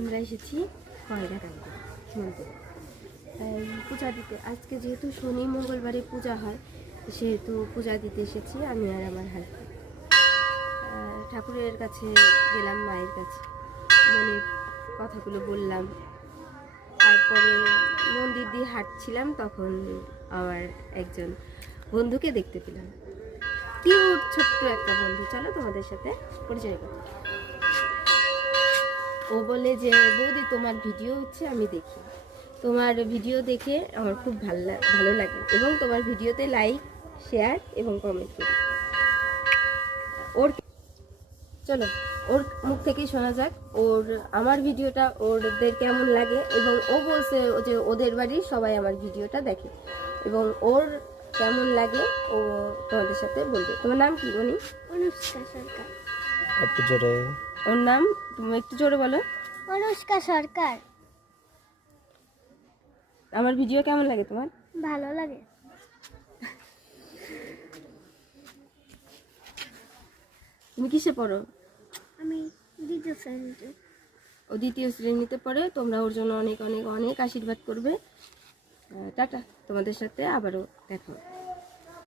আমরা এসেছি খয়রাকান্দি মন্দিরে পূজা দিতে। আজকে যেহেতু শনি মঙ্গলবারে পূজা হয়, সেহেতু পূজা দিতে এসেছি আমি আর আমার হাজবেন্ড। ঠাকুরের কাছে গেলাম, মায়ের কাছে মনের কথাগুলো বললাম। তারপরে মন্দির দিয়ে হাঁটছিলাম, তখন আমার একজন বন্ধুকে দেখতে পেলাম, কিউট ছোট্ট একটা বন্ধু। চলো তোমাদের সাথে পরিচয় করো। ও বলে যে বৌদি তোমার ভিডিও হচ্ছে আমি দেখি, তোমার ভিডিও দেখে আমার খুব ভালো লাগে এবং তোমার ভিডিওতে লাইক শেয়ার এবং কমেন্ট করি। ওর চলো ওর মুখ থেকেই শোনা যাক ওর আমার ভিডিওটা ওদের কেমন লাগে, এবং ও বলছে যে ওদের বাড়ির সবাই আমার ভিডিওটা দেখে এবং ওর কেমন লাগে ও তোমাদের সাথে বলবে। তোমার নাম কি বনি? অনুষ্কা সরকার। একটু জোরে। ওর নাম তুমি একটু জোরে বলো। অনুষ্কা সরকার। আমার ভিডিও কেমন লাগে তোমার? ভালো লাগে। তুমি কিসে পড়ো? আমি দ্বিতীয় শ্রেণীতে। ও দ্বিতীয় শ্রেণীতে পড়ে। তোমরা ওর জন্য অনেক অনেক অনেক আশীর্বাদ করবে। টাটা, তোমাদের সাথে আবারও দেখা হবে।